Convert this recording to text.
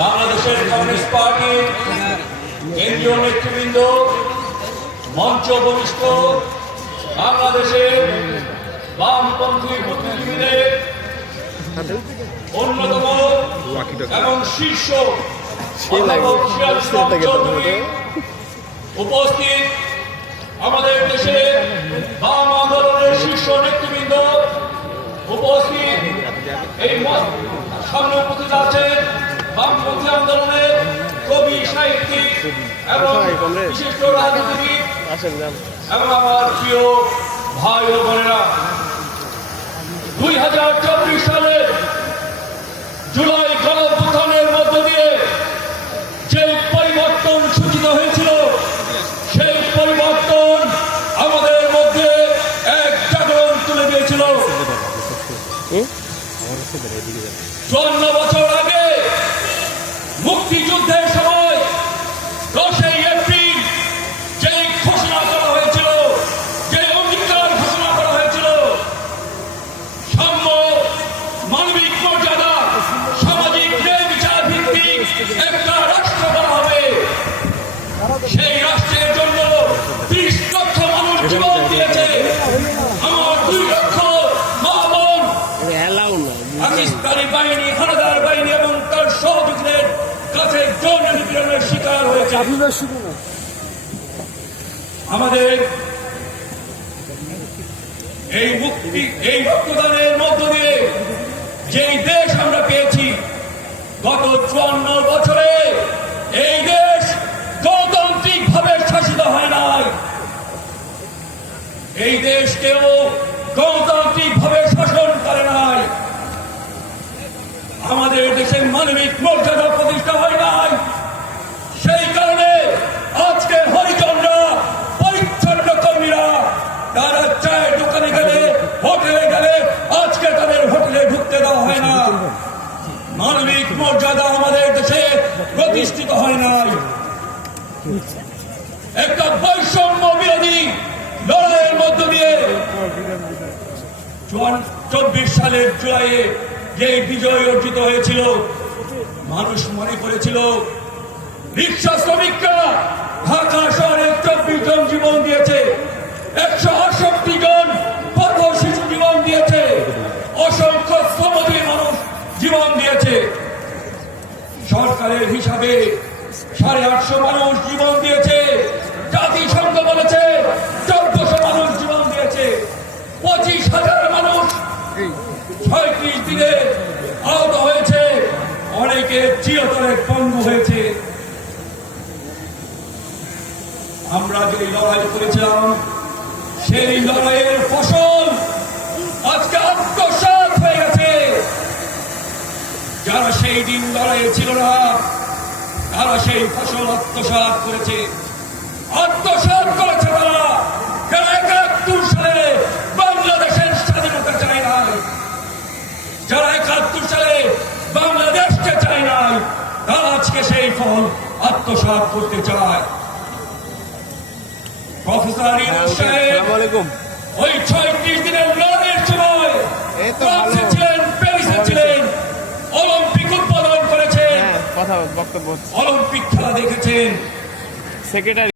বাংলাদেশের কমিউনিস্ট পার্টির কেন্দ্রীয় নেতৃবৃন্দ মঞ্চ বরিষ্ঠ বাংলাদেশের বামপন্থী বুদ্ধিজীবীদের অন্যতম এবং শীর্ষ উপস্থিত আমাদের দেশে বাম আন্দোলনের শীর্ষ নেতৃবৃন্দ উপস্থিত। এই সামনে উপস্থিত আছেন বামপন্থী আন্দোলনের কবি সাহিত্যিক এবং বিশিষ্ট রাজনীতিবিদ এবং আমার প্রিয় ভাই ও বোনেরা দুই হাজার চব্বিশ সালে জুলাই গণঅভ্যুত্থানের মধ্য দিয়ে যে পরিবর্তন সূচিত হয়েছিল সেই পরিবর্তন আমাদের মধ্যে এক জাগরণ তুলে দিয়েছিল। চুয়ান্ন বছর আগে মুক্তিযুদ্ধের সময় দশই এপ্রিল যে ঘোষণা করা হয়েছিল যে অঙ্গীকার ঘোষণা করা হয়েছিল সাম্য মানবিক মর্যাদা সামাজিক ন্যায় বিচার ভিত্তিক একটা রাষ্ট্র করা হবে। সেই রাষ্ট্রের জন্য ত্রিশ লক্ষ মানুষ জীবন দিয়েছে। আমার দুই লক্ষ মা বোন পাকিস্তানি বাহিনী হানাদার কাছে যৌন নিপীড়নের শিকার হয়েছে। আমাদের এই মুক্তি, এই রক্তদানের মধ্য দিয়ে যেই দেশ আমরা পেয়েছি, গত চুয়ান্ন বছরে এই দেশ গণতান্ত্রিক ভাবে শাসিত হয় নাই। এই দেশকেও গণতান্ত্রিক ভাবে শাসন করে নাই আমাদের দেশের মানবিক মর্যাদা প্রতিষ্ঠা হয় নাই সেই কারণে আজকে হরিজনরা পরিচ্ছন্ন কর্মীরা তারা চায়ের দোকানে গেলে হোটেলে গেলে আজকে তাদের হোটেলে ঢুকতে দেওয়া হয় না মানবিক মর্যাদা আমাদের দেশে প্রতিষ্ঠিত হয় নাই। একটা বৈষম্য বিরোধী লড়াইয়ের মধ্য দিয়ে চব্বিশ সালের জুলাইয়ে যে বিজয় অর্জিত হয়েছিল, মানুষ মনে করেছিল রিক্সা শ্রমিকরা ঢাকা শহরে চব্বিশ জন জীবন দিয়েছে, একশো আটষট্টি জন পথ শিশু জীবন দিয়েছে অসংখ্য শ্রমজীবী মানুষ জীবন দিয়েছে সরকারের হিসাবে সাড়ে আটশো মানুষ জীবন দিয়েছে, জাতিসংঘ বলেছে, চোদ্দশো মানুষ জীবন দিয়েছে, পঁচিশ হাজার মানুষ ছয়ত্রিশ দিনে আহত হয়েছে, অনেকে চিরতরে পঙ্গু হয়েছে। আমরা যে লড়াই করেছিলাম, সেই লড়াইয়ের ফসল যারা সেই দিন লড়াইয়ে ছিল না তারা সেই ফসল আত্মসাৎ করেছে। আত্মসাৎ করেছে তারা। যারা একাত্তর সালে বাংলাদেশের স্বাধীনতা চায় নাই যারা একাত্তর সালে বাংলাদেশকে চায় নাই তারা আজকে সেই ফল আত্মসাৎ করতে চায়। প্রফেসর ইউনুস সাহেব ওই ছয়ত্রিশ দিনের বক্তব্য অলিম্পিক খেলা দেখেছেন। সেক্রেটারি